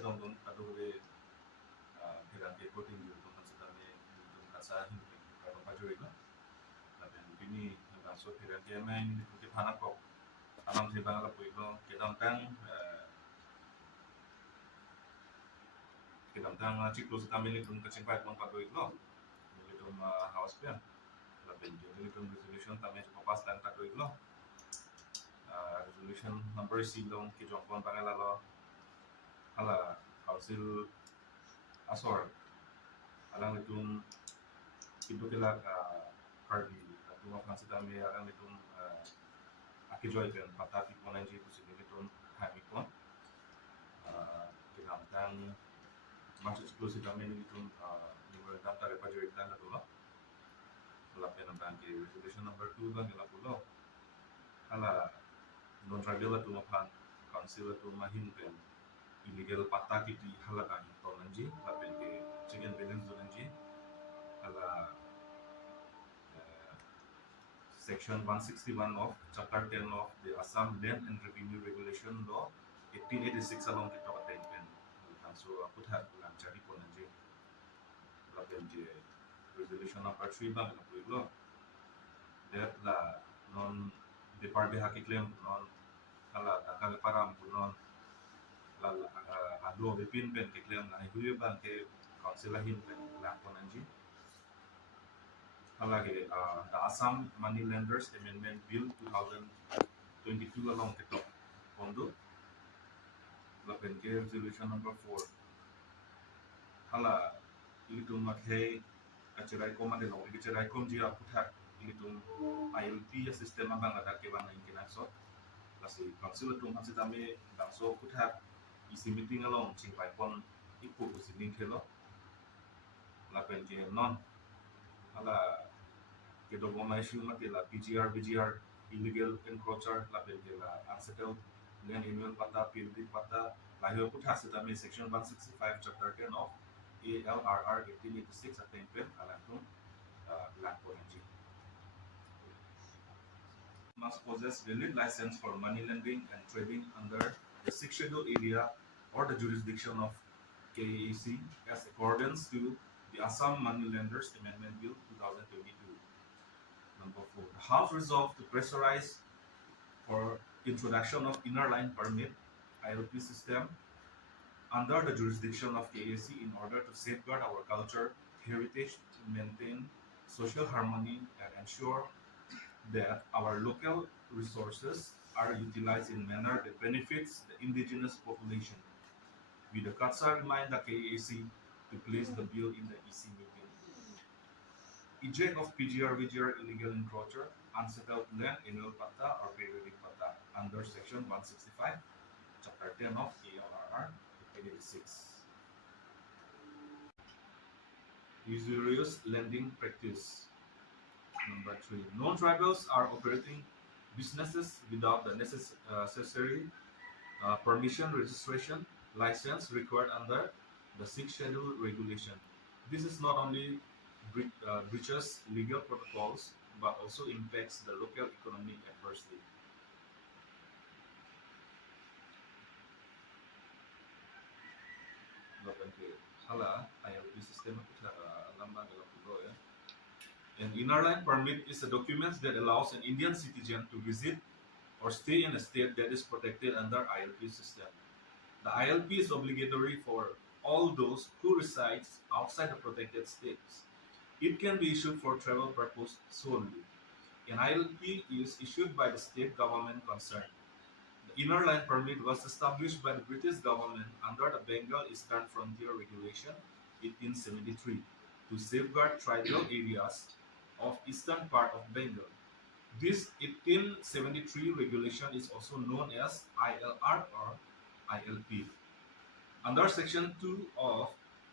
dong adore pherangke voting di dong kan sedame dong KATSSA himpe karo pajoi no laben bini so pherangke amai ni ke phana kok alam se bangala poilo kedang ciklu sedame ni dong kecimpai pon pagoi no ni dong house pian laben ni dong resolution tame pas dan pagoi no resolution number silong ki jongkon pangala lo hala council asor alang itong pintukilag Karbi Anglong kan sedame alang itong akijoy kan patati ko nanji ko sige itong happy ko kinamtang masuk eksklusif kami itong number data repajoy dan lato lapen ang bangke resolution number 2 bang ilapulo hala non tribal at umapan council at umahinpen illegal patah kiti halakan to nanji lapen ke check and balance do nanji hala section 161 of chapter 10 of the Assam Land and Revenue Regulation Law 1886 along kita katenpen so aphuthak lang cari po nanji lapen je resolution number 3 bang ilapulo that la non de parbe haki claim non hala takal param non ado bepin pen ke claim na huye bang ke council hin pen la ponanji hala ke the Assam Money Lenders Amendment Bill 2022 along ke top pondo la pen ke resolution number 4 hala itu makhe kacerai kom ade lo kacerai kom ji aphuthak itu ILP sistem abang ada ke bang ingin so lasi council tung hansi tame bangso aphuthak isi meeting along cingpai pon ipu usining khelo lapen ke non ala ke dogoma issue mate la BGR illegal encroacher lapen ke la unsettled land annual pata PLD pata lahir aphuthak setame section 165 chapter 10 of ALRR 1886 aten pen ala tung lakpo nanji must possess valid license for money lending and trading under the 6th schedule area or the jurisdiction of KATSSA as accordance to the Assam Money Lenders Amendment Bill 2022. Number 4. The House resolved to pressurize for introduction of inner line permit ILP system under the jurisdiction of KATSSA in order to safeguard our culture, heritage, to maintain social harmony and ensure that our local resources are utilized in a manner that benefits the indigenous population. With the KATSSA remind the KATSSA to place the bill in the EC meeting. Eject of PGR illegal encroacher, unsettled land, annual pata or periodic pata under section 165, chapter 10 of ALRR 1886. Usurious lending practice. Number 3. Non-tribals are operating businesses without the necessary permission, registration, license required under the 6th schedule regulation. This is not only breaches legal protocols but also impacts the local economy adversely. An inner line permit is a document that allows an Indian citizen to visit or stay in a state that is protected under ILP system. The ILP is obligatory for all those who reside outside the protected states. It can be issued for travel purpose solely. An ILP is issued by the state government concerned. The inner line permit was established by the British government under the Bengal Eastern Frontier Regulation 1873 to safeguard tribal areas of eastern part of Bengal. This 1873 regulation is also known as ILR or ILP. Under Section 2 of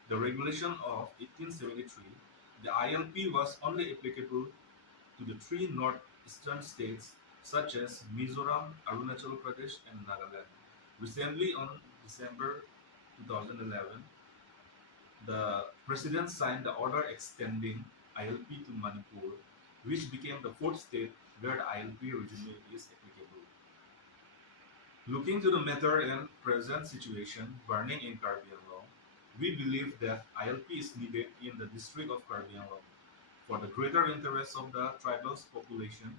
the regulation of 1873, the ILP was only applicable to the 3 northeastern states such as Mizoram, Arunachal Pradesh and Nagaland. Recently, on December 2011, the President signed the order extending ILP to Manipur, which became the 4th state where the ILP regime is applicable. Looking to the matter and present situation burning in Karbi Anglong, we believe that ILP is needed in the district of Karbi Anglong for the greater interest of the tribal's population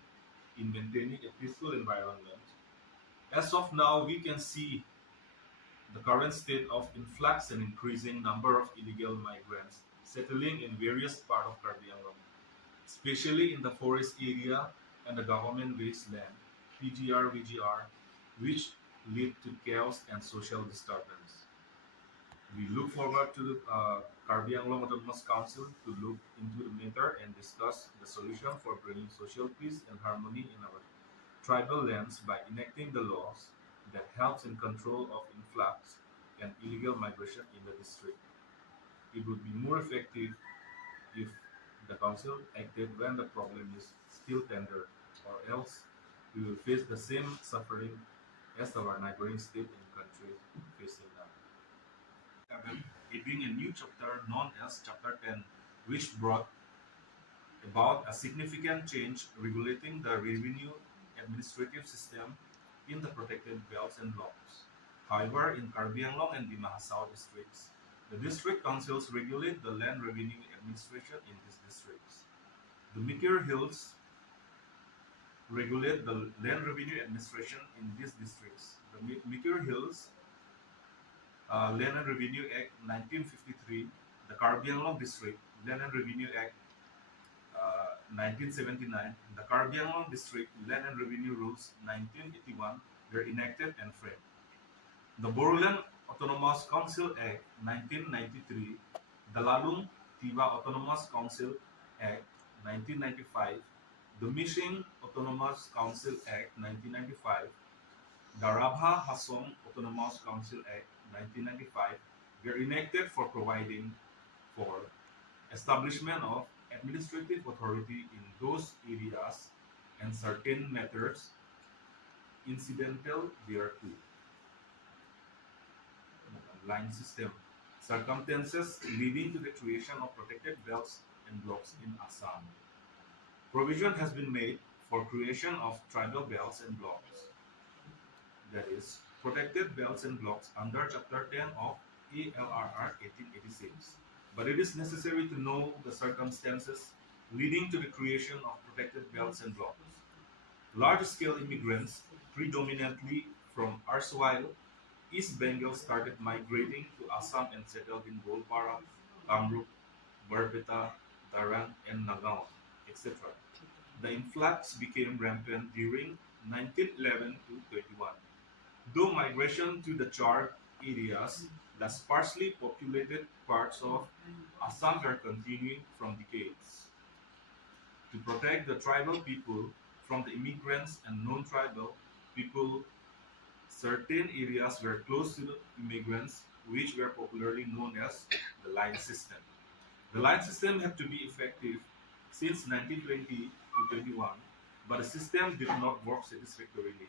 in maintaining a peaceful environment. As of now, we can see the current state of influx and increasing number of illegal migrants settling in various parts of Karbi Anglong, especially in the forest area and the government-based land (PGR-VGR), which lead to chaos and social disturbance. We look forward to the Karbi Anglong Autonomous Council to look into the matter and discuss the solution for bringing social peace and harmony in our tribal lands by enacting the laws that helps in control of influx and illegal migration in the district. It would be more effective if the council acted when the problem is still tender, or else we will face the same suffering as our neighboring state and country facing now. Being a new chapter known as Chapter 10, which brought about a significant change regulating the revenue administrative system in the protected belts and blocks. However, in Karbi Anglong and the Mahasao districts, the district councils regulate the land revenue administration in these districts. The Mikir Hills regulate the land revenue administration in these districts. The Mikir Hills Land and Revenue Act 1953, the Karbi Anglong District Land and Revenue Act 1979, the Karbi Anglong District Land and Revenue Rules 1981 were enacted and framed. The Boruland Autonomous Council Act 1993, the Lalung Tiba Autonomous Council Act 1995, the Mishing Autonomous Council Act 1995, the Rabha Hasong Autonomous Council Act 1995 were enacted for providing for establishment of administrative authority in those areas and certain matters incidental thereto. Line system. Circumstances leading to the creation of protected belts and blocks in Assam. Provision has been made for creation of tribal belts and blocks, that is, protected belts and blocks under Chapter 10 of ALRR 1886. But it is necessary to know the circumstances leading to the creation of protected belts and blocks. Large-scale immigrants, predominantly from erstwhile East Bengal, started migrating to Assam and settled in Golpara, Kamrup, Barbeta, Darang, and Nagaon, etc. The influx became rampant during 1911 to 21. Though migration to the charred areas, the sparsely populated parts of Assam were continuing from decades. To protect the tribal people from the immigrants and non-tribal people, certain areas were closed to the immigrants, which were popularly known as the line system. The line system had to be effective since 1920 to 21, but the system did not work satisfactorily.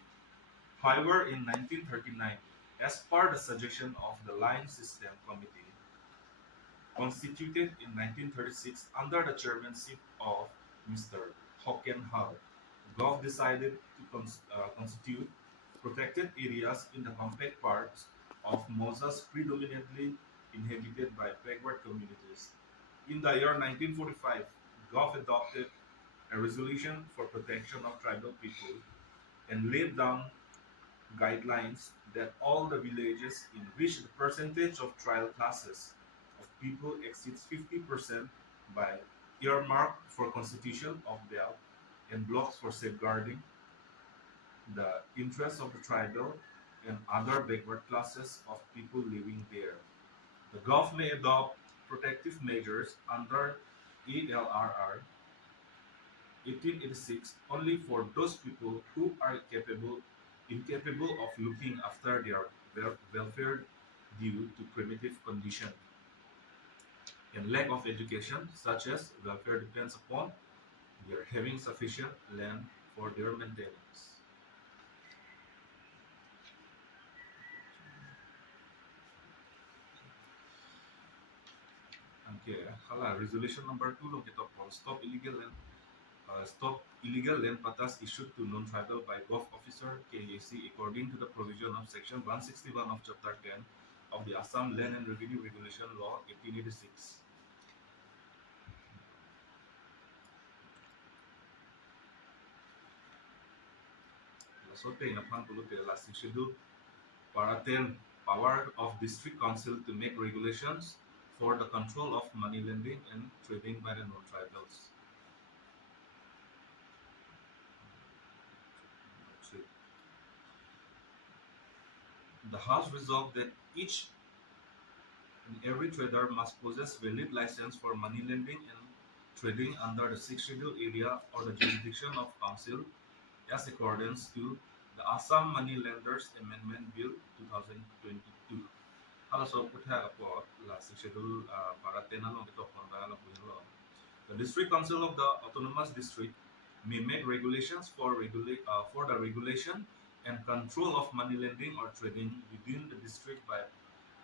However, in 1939, as per the suggestion of the Line System Committee, constituted in 1936 under the chairmanship of Mr. Hocken Hull, Gov decided to constitute protected areas in the compact parts of Moses predominantly inhabited by backward communities. In the year 1945, Gov adopted a resolution for protection of tribal people and laid down guidelines that all the villages in which the percentage of trial classes of people exceeds 50% by earmarked for constitution of belt and blocks for safeguarding the interests of the tribal and other backward classes of people living there. The Gulf may adopt protective measures under ELRR 1886 only for those people who are incapable of looking after their welfare due to primitive condition and lack of education, such as welfare depends upon their having sufficient land for their maintenance. Okay, hala, resolution number 2 loh kita po, stop illegal land stop illegal land patas issued to non-tribal by Gov Officer KAC according to the provision of Section 161 of Chapter 10 of the Assam Land and Revenue Regulation Law 1886. So, lasting schedule para 10 power of district council to make regulations for the control of money lending and trading by the non-tribals. The House resolved that each and every trader must possess valid license for money lending and trading under the 6th schedule area or the jurisdiction of council as accordance to the Assam Money Lenders Amendment Bill 2022. Hala so putha apo la 6th schedule para tenanong ito kontra la. The district council of the autonomous district may make regulations for the regulation and control of money lending or trading within the district by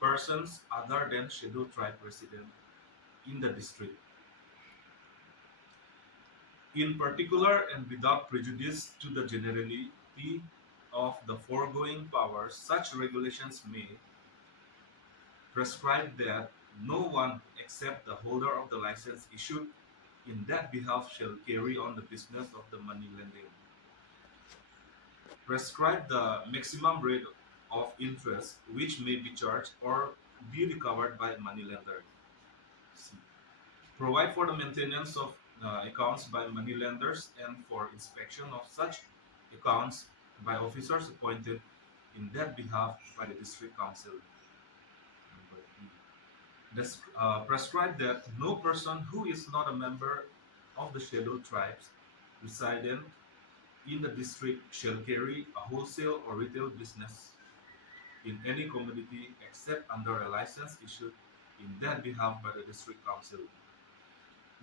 persons other than scheduled tribe resident in the district. In particular, and without prejudice to the generality of the foregoing powers, such regulations may prescribe that no one except the holder of the license issued in that behalf shall carry on the business of the money lending. Prescribe the maximum rate of interest which may be charged or be recovered by moneylender. C. Provide for the maintenance of accounts by moneylenders and for inspection of such accounts by officers appointed in that behalf by the district council. Prescribe that no person who is not a member of the scheduled tribes resident in the district shall carry a wholesale or retail business in any commodity except under a license issued in that behalf by the district council.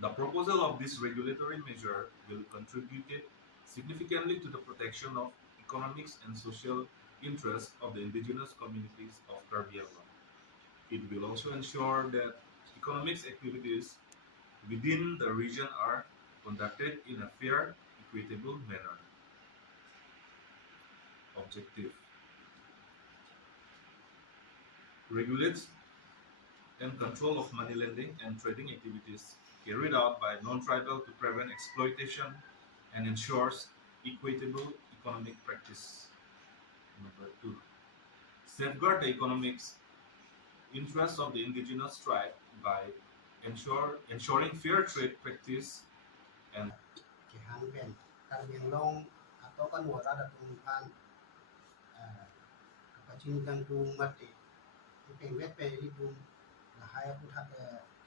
The proposal of this regulatory measure will contribute significantly to the protection of economics and social interests of the indigenous communities of Karbi Anglong. It will also ensure that economics activities within the region are conducted in a fair, equitable manner. Objective: regulates and control of money lending and trading activities carried out by non-tribal to prevent exploitation and ensures equitable economic practice. Number 2. Safeguard the economics interests of the indigenous tribe by ensuring fair trade practice and Kehangpen Karbi Anglong atau kan wara datung pan kapacinitan tung mati ipeng wet pe ini tung na haya putat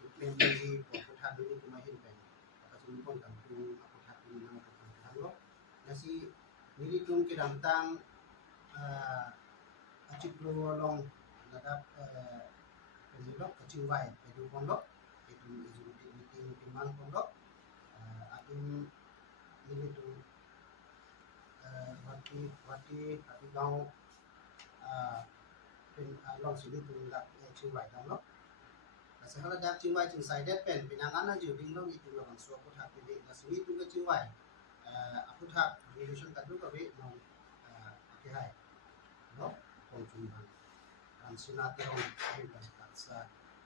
ipeng biji putat ini tung mahin pen kapacinitan kan tung putat ini nama putat halo nasi ini tung kedamtang acip long nadap penyedok kacing wai pedu pondok itu meeting timang pondok atum ini tuh wati gaungเป็นลองสิลิตุลักชิงไหวดังเนาะแต่สิ่งที่เราชิงไหวชิงใส่ได้เป็นอย่างนั้นนะอยู่ดิ้งเรามีตัวเราบังสัวพุทธะเป็นเด็กแต่สิ่งที่ตัวก็ชิงไหวพุทธะมีวิชันกันด้วยกับเวทน้องที่ให้เนาะคนชุมพันการสินาเตอร์เป็นการตัดสาย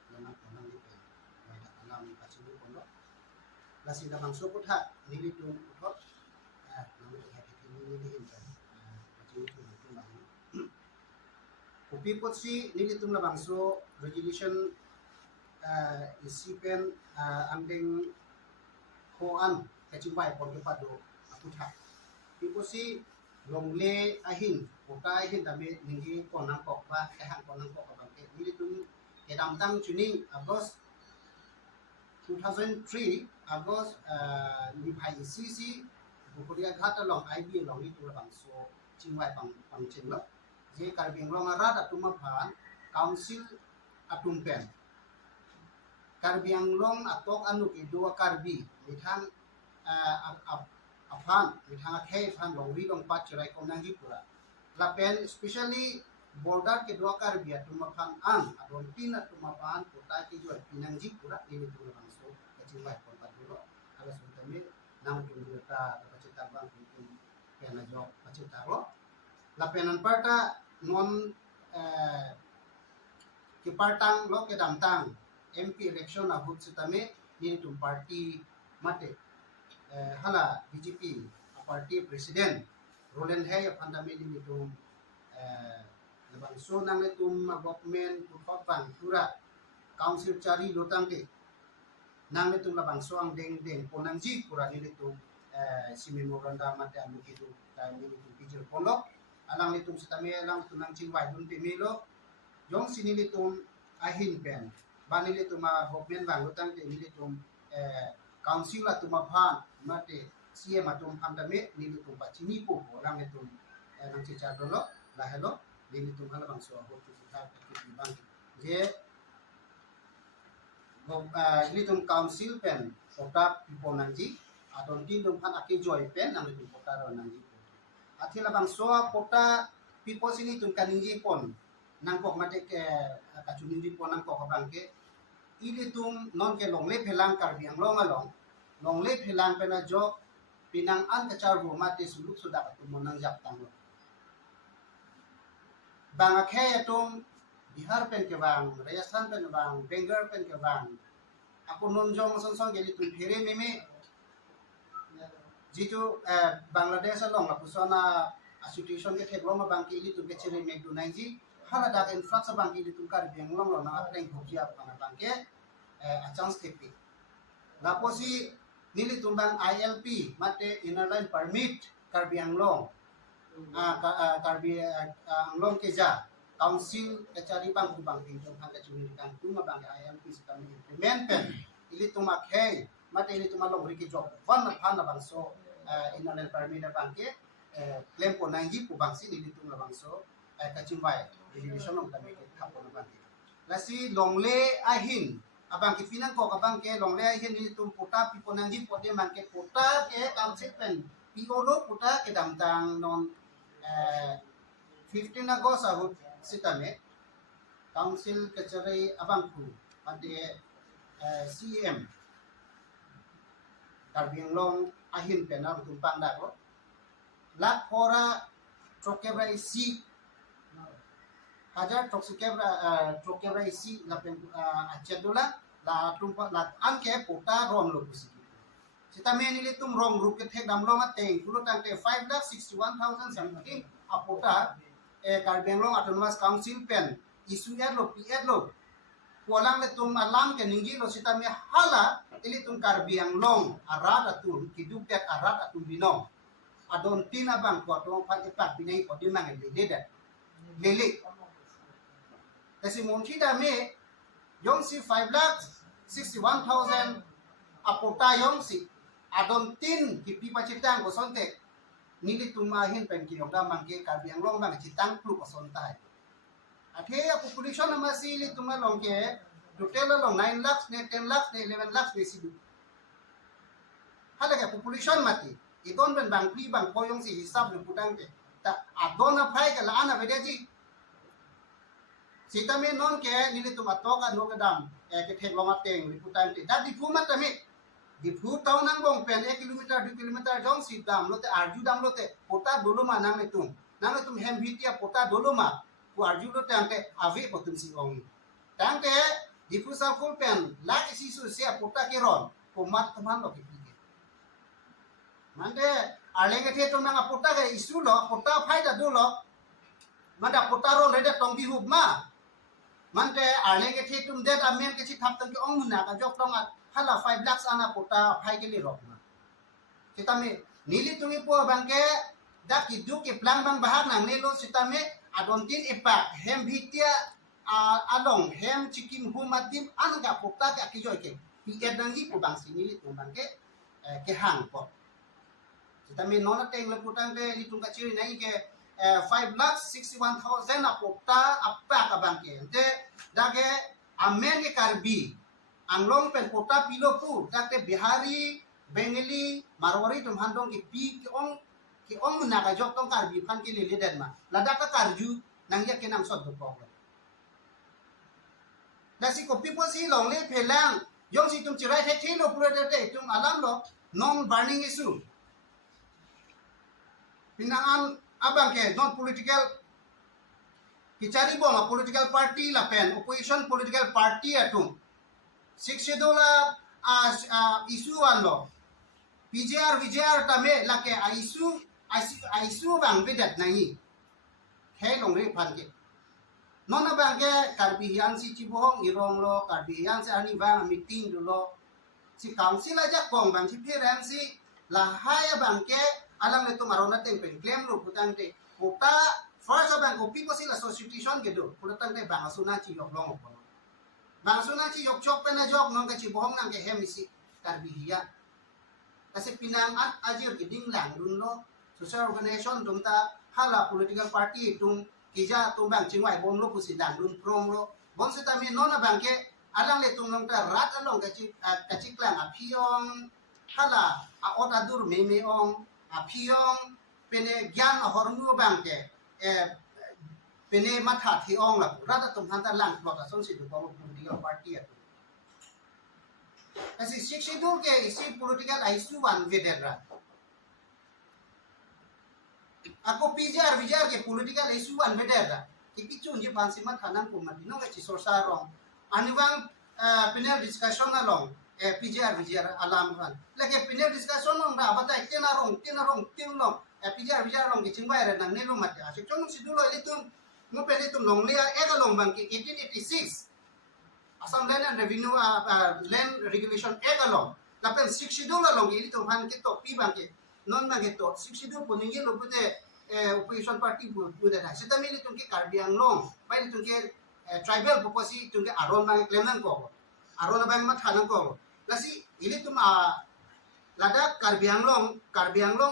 และนักการนี่เป็นไว้ดักนำปัจจุบันคนเนาะและสิ่งที่บังสัวพุทธะนี่ลิตุพุทธะเราไม่ได้ให้ที่นี่นี่เห็นกันปัจจุบันตัวบังUpi potsi nili tung labang so resolution isipen andeng hoan kacimbai pon ke pado aphuthak piposi longle ahin uta ahin dame ningi konang kok ba ehan konang kok abang ke nili tung kedam tang chuning August 2003 August ni phai cc bukuria ghat long ib long ni tung labang so chingwai pang chinlo je Karbi Anglong arat atuma phan council atum pen Karbi Anglong atok anu ke dua Karbi mithang aphan mithang khe phan longri long pat chirai komnang ji pura la pen especially border ke dua Karbi atuma phan an adon tin atuma phan kota ke jo pinang ji pura ini tu bang so kaching bai pon pat dulu ala suntame nang tum ta pacita bang tum pena jok pacita ro la penan parta non ki partang lo ke dam tang MP election a hut sitame ni tum party mate hala BJP a party president Roland Hay pandami ni tum labang so nang tum government put bang pura council cari lotang te nang tum labang so ang deng deng ponanji pura ni tum si memoranda mate anu kitu time ni tum pijil pondok alang ni tum sitame alang tum nang cingwai dun pemilo jong sini litum ahin pen bani litum government bang lutang te litum council la tum phan mate CM atum pandame ni litum pachini po orang litum nang cica dolo la hello ni litum hala bang so ho tu ta ki bang je litum council pen kota piponanji adon tin dum phan aki joy pen nang litum kota ro nangji athila bang so kota pipo sini tum kaninji pon nang kok mate ke kachuni di ponang kok bangke ili tum non ke longle phelang Karbi Anglong along longle phelang pena jo pinang an kachar bu mate suluk sudak tum monang jap tang bang akhe tum Bihar pen ke bang Rajasthan pen bang Bengal pen ke bang aku non jong song song geli tum phere meme jitu Bangladesh along la pusana association ke theglong bangke ili tum ke chere me du naiji hala dak influx bang ki ditum Karbi Anglong lo na ateng hobia pana bangke a chance tepi laposi nili tumbang ILP mate inner line permit Karbi Anglong Karbi Anglong keja council kecari bang kubang pinjong hangga curi kan tuma bang ILP sekali implement pen ili tumak hey mate ili tumalong riki job fan bang so inner line permit bangke claim po nangi kubang si ili tum bang so kacimbai delegation ng kami kapon na bangke lasi longle ahin abang kipinang ko abang ke longle ahin ni tum puta piponanji pode mangke puta ke council pen piolo puta ke damtang non 15 August ahut sitame council kecari abang ku ade CM Karbi Anglong ahin penal tumpang dako lak hora trokebra isi hajar trokebra isi la pen achedola la tumpa la anke pota rom lo kusiki sita meni litum rom group ke thek dam lo ma teng kulo tangte 5,61,000 something apota Karbi Anglong autonomous council pen isu lo piet lo kualang litum alam ke ninggi lo sita me hala ilitum Karbi Anglong arat atum kiduk tek arat atum binong adon tina bang ko to pa ipak binai ko dimang lele kasi monti dame yong si 5,61,000 apota yong si adon tin kipi pacitang ko sonte nili tumahin pen ki yong damang ke Karbi Anglong bang citang plu ko sontai athe ya population na masili tumalong ke total long 9 lakhs ne 10 lakhs ne 11 lakhs ne sidu hala ke population mati idon ben bang pri bang koyong si hisab lu putang ke ta adona phai ke la ana vedeji sita me non ke nili tumatoka no kadam ke thek longa teng liputan te da di fu matame di fu taw nang bong pen 1 kilometer 2 kilometer jong si dam lote arju dam lote pota doloma nang letum hem vitia pota doloma ku arju lote ante ave potum si ong tangte di fu sa full pen la si su se pota ke ron ko mat taman lo ke pike mande alenge the to nang pota ke isu lo pota phai da do lo manda pota ro le da tong bi hub ma mante arne ke thitum det amen ke thap tang ke ong na ka jok tong hala 5 lakhs ana pota phai ke li rok na sitame nili tungi po bangke da ki du ke plan bang bahag nang nelo sitame adon tin ipa hem vitia along hem chikim humatim anga pota ke ki joy ke pi edangi po bang sinili tung bangke ke hang po sitame nona teng le putang de li tung ka chiri nai ke 5,61,000 apota apa ka bangke de dage amen ke Karbi Anglong pen pota pilo pu date Bihari Bengali Marwari tum handong ki pi ki ong na ka jok tong Karbi phan ki le den ma la data karju nang ya ke nang sot do ko la si ko pipo si long le phelang yong si tum chirai the thilo pura de tum alam lo non burning issue pinangan abang ke non political kicari bom political party la pen opposition political party atum siksedola isu anlo VJR tame lake isu bang bedat nangi he longre phanke nona bangke Karbi yang si cibohong irong lo Karbi yang si ani bang meeting dulu si council aja kong bang si pherangke si lahaya bangke alam itu marona tempen claim lo putang te kota first bang kopi ko sila association gitu putang te bang asuna ci yok long ko bang asuna ci yok chok pena jok nong ke cibohong nang ke hemisi Karbi ya kasi pinangat ajir giding lang dun lo social organization dum ta hala political party tung kija tumbang chingwai bom lo pusi dan dun prong lo bom se tami nona bangke alang le tung nong ta rat along kachi klang apiong hala a ota dur meme ong apiong pene gyang a hormu bangke pene matha thi ong la rat tum han ta lang plot a son si du bom political party a kasi siksidul ke isi political isu wan vedera ako PJR ke political isu an bedera kipichun je pansi mat khanan ko madino ga chi sorsa rong aniwang panel discussion along PJR alam kan lagi panel discussion long na bata tenarong tinlong PJR long ki chingbai ra nang nelu mat asik chong sidulo elitum mo pele tum long lia egalong bang ki 1886 Assam Land and Revenue Land Regulation egalong lapen 60 dollar long elitum han ki to pi bang ki non magito 60 puningi lo pute opposition party buda na sita mili tungki Karbi Anglong bai tungki tribal poposi tungki aron bang claim nang ko aron bang mat hanang ko lasi ili tum lada Karbi Anglong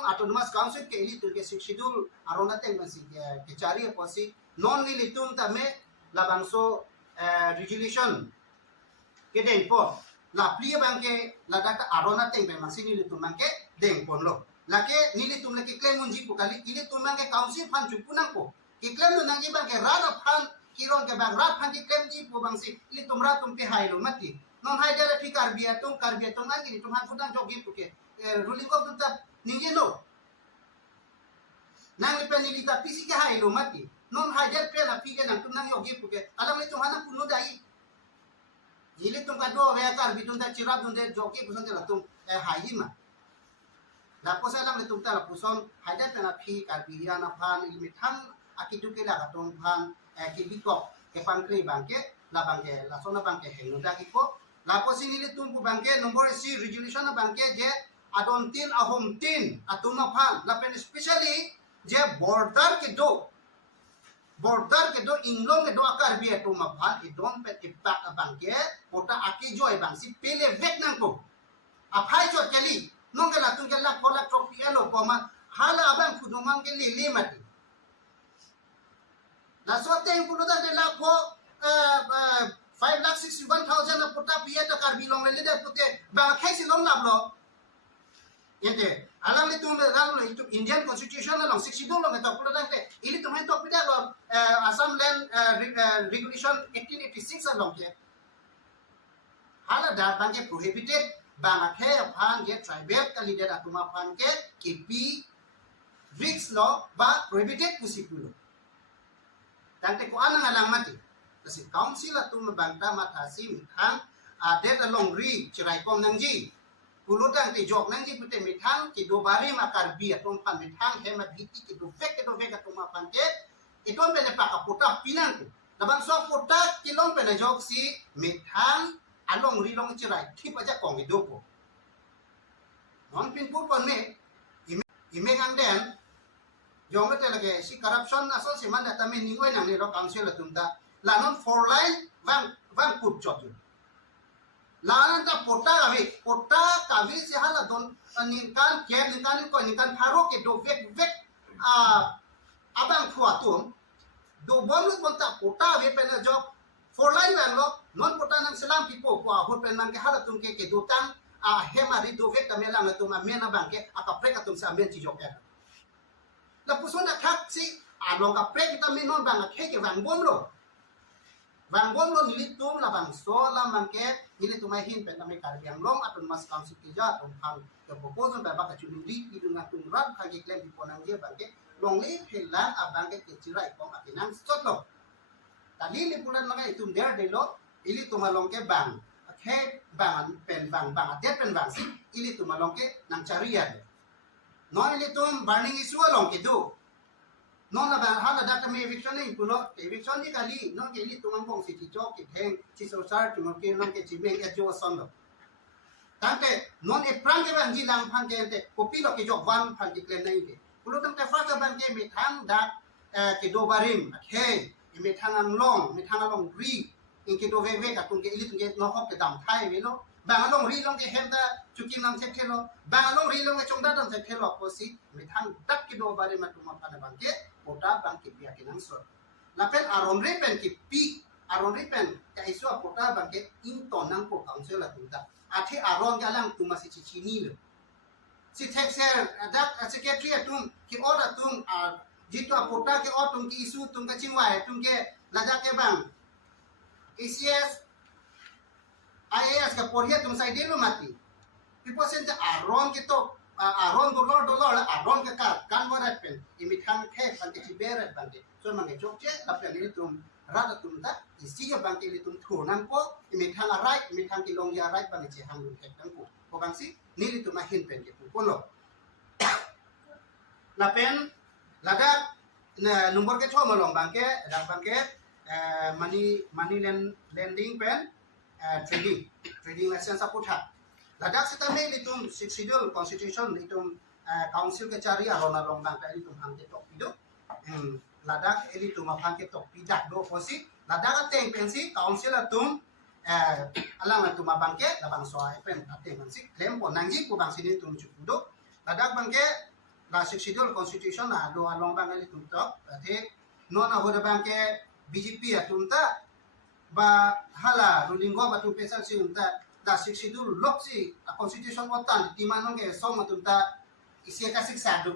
autonomous council ke ili tungki siksidul aron ateng masi ke cari posi non ili tum tame labangso resolution ke deng po la plia bang ke lada aron ateng masi ni tum bang ke deng pon lo lake nili tum laki claim unji kali ili tum ke council fan jupunang ko ki claim no nangi bang ke rada fan kiron ke bang rat fan ki claim ji po bang si ili tum ra tum pe hai lo mati non hai dara fi Karbi atung ngi tum han fudan jogi puke ruling ko tum tap ningi no nang pe nili ta pisi ke hai lo mati non hai dara pe na fi ke nang tum nang yogi puke alam ni tum han kuno dai ili tum ka do re Karbi tum ta chirap tum de jogi pusan de la tum hai ma la posa lam le tumta la puson haida pena phi Karbi na phan ilmi thang akitu ke la gatong phan ki bikok ke pangkri bangke la bangke la sona bangke henu da ko la posi ni le tum bangke nomor si resolution na bangke je adon tin ahom tin atuma phan la pen especially je border ke do inglong ke do Karbi atuma phan I don pe impact bangke pota aki joy bang si pele vek nang ko aphai cho keli nong ke la tung ke la kola trophy elo poma hala abang kudumang ke lili mati la so teng kudu da de la ko 5,61,000 na puta piya ta Karbi long le de pute ba khai si long lab lo yete alam le tung le ram lo itu Indian constitution long 62 long ta kudu da te ili tum hen to pida lo Assam Land Regulation 1886 long ke hala da bang ke prohibited bang ke phan ke tribal kali de atuma phan ke kipi risk law ba prohibited kusipulo tante ko anang alang mati kasi council atum bangta matasi mithang de long ri chirai kom nangji pulutang ti jok nangji pute mithang ki do bari ma Karbi atum phan mithang he ma bhiti ki do fek atuma phan ke iton bene pakaputa pinang labang so puta kilong bene jok si mithang along rilong chirai thip aja kong idopo non pin pur pon me ime ang den jong te lage si corruption aso si man data me ningoi nang ni ro council tumta la non for line van put jot la nan ta pota kavi si hala don ninkan ke ninkan ko ninkan pharo ke do vek abang khuatum do bonus bonta pota ve pe na job for line wang lo non pota nang selam pipo ko ho pen mang ke hala tum ke dutang hema ri do vek tamela na tum mena bangke aka prek atum sa men ti jok ya la puson da khak si along ka prek ta menon bang ke wang bom lo บางบนlo nilit tum la bang so la mangke nilit tum hin pen ame Karbi Anglong atun mas council kija tum phang ke proposal ba ka chuni ri idung atun rat khang ki claim ponang je bangke long li philang abangke ke chirai kong akinang sot lo tali li pulan mangai tum der de lo ili tum along ke bang ke bang pen bang adet pen bang si ili tum along ke nang charian no ili tum burning issue along ke do non la ban hala data me eviction ni puno eviction ni kali non ke li tumang bong si chok ki theng chi so sar tu ke non ke chi beng e jo son lo tante non e prang ke ban ji lang phang ke te kopi lo ke jok wan phang ki claim nai ke pulo tam te fa ka ban ke mi thang da ke do barim ke mi thang anglong ri in ke do ve ka tung ke ili tung ke no hok ke dam thai we lo bang along ri long ke hem da chukim nam se khelo bang along ri long ke chong da dam se khelo ko si mi thang dak ke do barim ma tu ma pa na ban ke pota bang ki pia kinang so la pen aron ri pen ki pi aron ri pen ka isu pota bang ke in to nang ko council la tunta athi aron ga lang tuma si chi ni le si texer dak secretary tum ki order tum jitu pota ke or tum ki isu tum ka chingwai tum ke la da ke bang ACS IAS ka porhia tum sai de lo mati people sent aron ki to aron dollar aron ke kan warat pen imi khang khe pan ke bere ban de so mang chok che la pen ni tum rada tum ta isi ya ban ke ni tum thu nam ko imi khang arai imi khang ki long ya rai ban che hang lu ke tang ko ko bang si ni li tum ma hin pen ke ko lo la pen la da number ke cho ma long bang ke money lending pen trading license aphuthak ladak sitame litum schedule constitution litum council ke cari arona long bang ka litum hangke tok pido ladak litum hangke tok pidak do posi ladak ateng pensi council atum alang atum bangke labang soai pen ateng pensi claim ko nangji ko bang sini tum chukudo ladak bangke la schedule constitution na do along bang litum tok ate non ahoda bangke BJP atum ta ba hala ruling go batum pesal si unta da schedule lok si constitution watan timanong ke song atum ta isia ka siksa do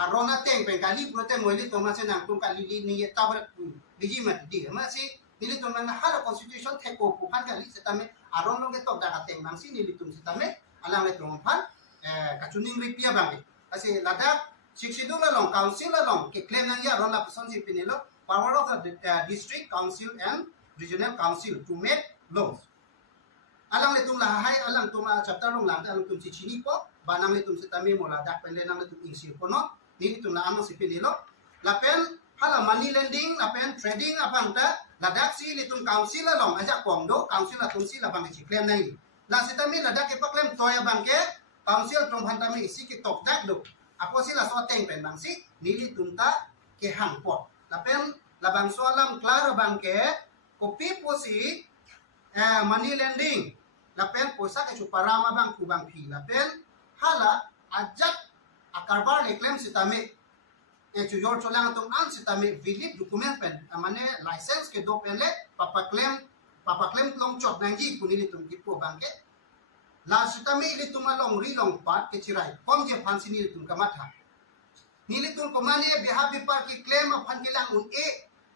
arona teng pen kali prote moili to ma se nang tum kali ni ta bar biji mat di ma si nili to man hala constitution the ko pu kan kali setame aron long ke tok da teng bang si nili tum setame alang le tum phan ka chuning ri pia bang asi ladak schedule la long council la long ke claim nang ya ron la person si pinelo power of the district council and regional council to make laws alang le tum la hai alang tum chapter long lang alang tum chini po banang le tum setame mola dak pen le nang le tum ingsi po no ni tum la amang si pinelo la pen hala money lending la pen trading apang ta la dak si le tum council la long aja kong do council la tum si la bang chi claim nai la setame la dak ke pa claim toya bang ke council tum hantame si ki tok dak do apo si la so teng pen bang si ni li tum ta ke hang pot la pen la bang so alam claro bang ke kopi posi money lending la pen posa ke chuparama bang ku bang phi la pen hala ajat akarbar le claim sitame e chu yor cholang tong an sitame valid document pen amane license ke do pen le papa claim long chok nangji kunili tum ki po bang ke la sitame ile tum long ri long pat ke chirai kom je phansi ni tum kamatha nili tum komani behavi par ki claim aphan ke lang un e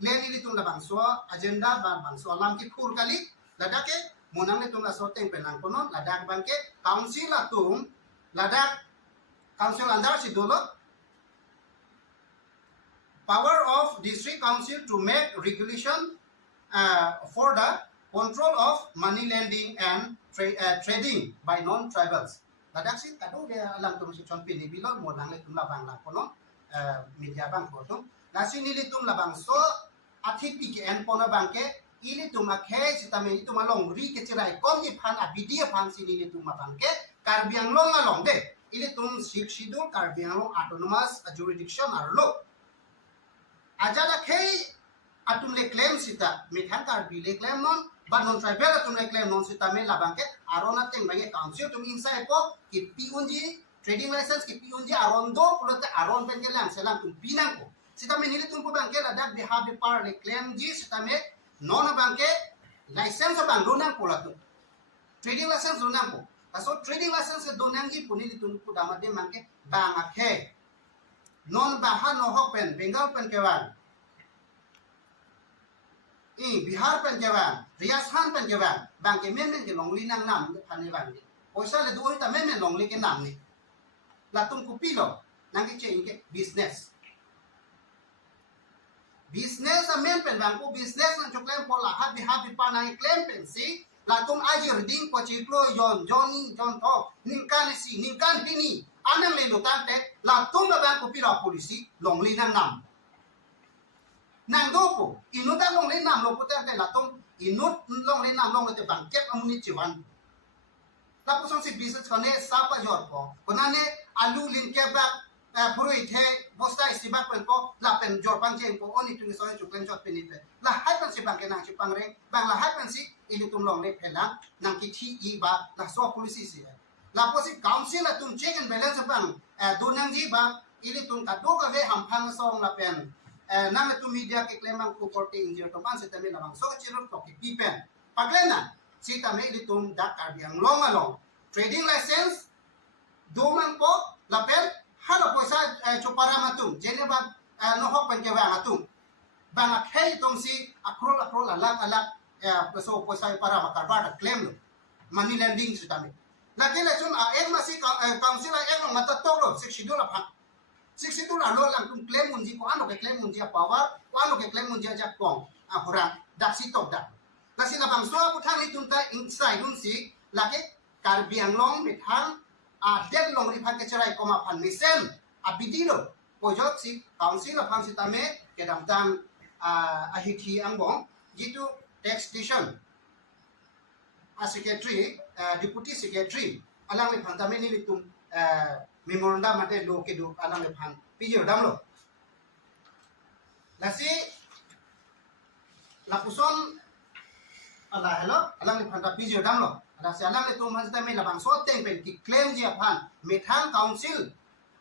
le nili tum la bang so agenda bang so lam ki khur kali ladake monang le tum la so teng pen lang kono ladak bang ke council atum ladak council andar si dolo power of district council to make regulation for the control of money lending and trading by non-tribals. Ladak si kado dia alam tum si chon pini bilon monang le tum la bang la kono media bang kono lasi nili tum la bang so athipi ke en pona bang ke ili tum akhe sitame tum along ri ke chirai kom ni phan a video phan si nili tum bang ke Karbi Anglong along de ili tum schedule Karbi Anglong autonomous jurisdiction arlo ajala khe atum le claim sita mithan Karbi le claim non but non tribal atum le claim non sita me la bang ke arona teng bang council tum inside po ki piunji trading license ki piunji aron do pulote aron pen ke lang selang tum pinang ko sitame nili tum po bang ke ladak behavior par le claim ji sitame non bang ke license bang do nang polato trading license do nang po so trading license do nang ji punili tum pu damade mang ke bang akhe non bahan no hok pen bengal pen kewan Bihar pen jawan, Rajasthan pen jawan, bang ke men ke longli nang nam pan jawan ni. Poisa le dua ta men longli ke nam ni. Latung kupi lo, nang ke ceng ke business. Business a men pen bang ku business nang cuklem pola habi panai claim pen si. Latung ajir ding po ciklo yon joni jon to ningkan si ningkan dini. Anang le lutan te latung bang kupi lo polisi longli nang nam. Nang dopo inut long le nam lo putar te latung inut long le nam long le te bang kep amuni ciwan tapos ang si business kane sapa jor po kunane alu lin ke bak purui the bosta istibak pen po la pen jor pang jeng po oni tu so chuklen jot penite la hai pan si bang ke nang chipang reng bang la hai pan si ili tum long le phela nang ki thi i ba la so policy si la po si council la tum check and balance bang do nang ji ba ili tum ka do ka ve ham phang song la pen nang tu media ke klemang ku korte injir to pan setame lamang so chirut to ki pipen paglena sitame litum dak Karbi Anglong along trading license doman po lapel halo poisa chopara matung jeneba no hok pan kewa matung bang akhei tong si akrol alak so poisa para makarbar claim lo money lending sitame lakela chun ek masi council ek matatok lo 60 dollar phak 60 dollar lo lang tum claim munji ko ano ke claim munji power ko ano ke claim munji jak kong hura dak si top dak kasi na bang so puthang ni tum ta inside dun si lake Karbi Anglong bithang dead long ri phak ke charai koma phan misen abidilo pojok si council of phang si tame ke dam tang ahithi angbong jitu tax station secretary deputy secretary alang ni phang tame ni tum memorandum mate lo ke do alang le phan pijir dam lo lasi lapuson ala hello alang le phan ta pijir dam lo ala se alang le tum han ta me labang so teng pen ki claim ji phan methang council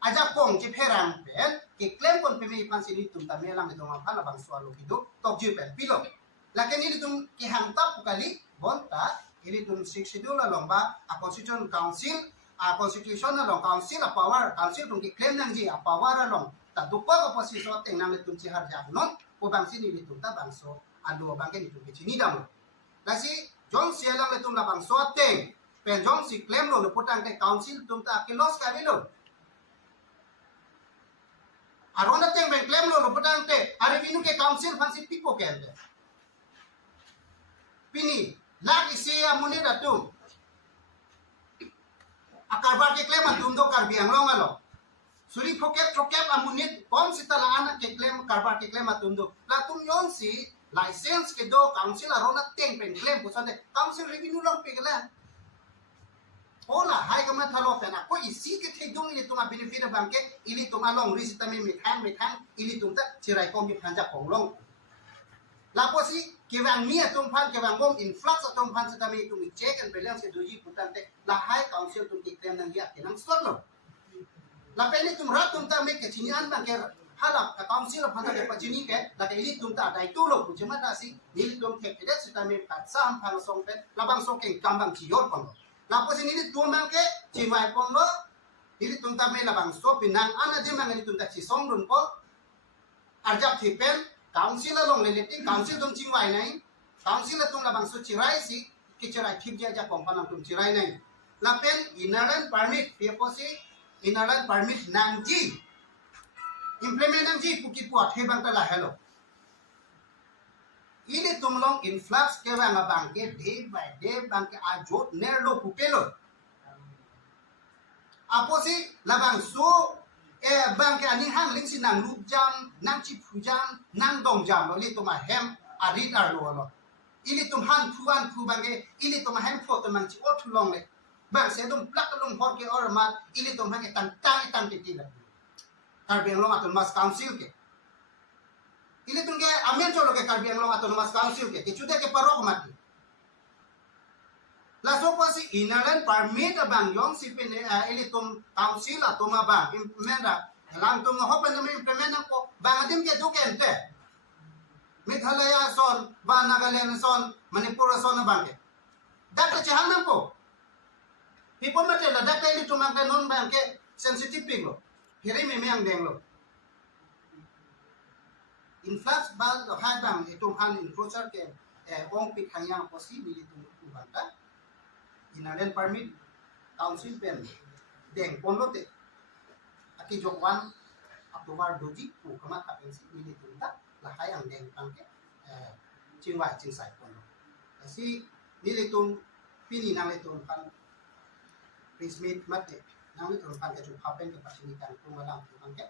aja kong ji pherang pen ki claim kon pe me phan si ni tum ta me alang le tum phan labang so lo ki do tok ji pen pilo la ke ni tum ki ham ta pukali bonta ini tum 60 dollar lomba a constitution council a constitution long council a power council tung ki claim nang ji a power long ta dukwa ko posi so teng nang tum chi har ja non ko bang sini ni tum ta bang so alo bang ke ni tum ki ni dam la si jong sia lang le tum la bang so teng pen jong si claim lo le putang ke council tum ta ki loss ka lo arona teng ben claim lo putang te are vinu ke council phan si pipo ke ande pini lag isia muni datum akarbar ke claim atum do Karbi Anglong alo suri poket troket amunit kom sitala anak ke claim karbar ke claim atum do la tum yon si license ke do council arona teng pen claim ko sande council revenue long pe gala ola hai kama thalo pena ko isi ke thek dong ili tuma benefit bang ke ili tuma long risita me methang ili tumta chirai kom mi phanja konglong la posi kewang mi atum phan kewang bom influx atum phan sa kami tum check and balance ke doji putante la high council tum ki claim nang ya kenang stop lo la peli tum rat tum ta me ke chinian bang ke hala council phan ta ke pachini ke la ke ili tum ta dai tu lo ku chema ta si ni tum ke ke sa me KATSSA ham phan song pe la bang so ke kambang chi yor pang la posi ni tum bang ke chi vai pong lo ili tum ta me la bang so pinang ana je mang ni tum ta chi song dun po arjap thi pen council along le leti council tum chingwai nai council tum la bang su chirai si ki chirai thip ja ja kompana tum chirai nai la pen inherent permit ppoc inherent permit nang ji implement nang ji puki pu athe bang ta la hello ile tum long influx ke bang bang ke day by day bang ke ajot ner lo pupelo aposi la bang su bang ke ani hang ling sin nang lup jam nang chi phu jam nang dong jam lo li to ma hem a rit ar lo ili tum han phu bang ke ili to ma hem pho to man chi o thu long le bang se dum plak dum hor ke or ma ili tum hang ke tan ti la Karbi Anglong Autonomous Council ke ili tum ke amen cholo ke Karbi Anglong Autonomous Council ke chude ke parok mati la so pasi inherent permit bang yong si pen ili tum council atoma bang implement lang tum ho pen implement ko bang adim ke duken te Meghalaya son ba Nagaland son Manipur son bang ke dak ke hang ko people mate la dak ili tum ang non bang ke sensitive ping lo hiri me ang deng lo influx bal do hai bang itu han encroacher ke ong pit hanya posi di itu banta inland permit council pen deng ponlote aki jokwan October doji pu kama kapensi di itu ta la hai ang deng pangke chingwai chingsai ponlo si nilitun pini nang litun pan Prismit mate nang litun pan ke chu papen ke pasinikan tu malang pangke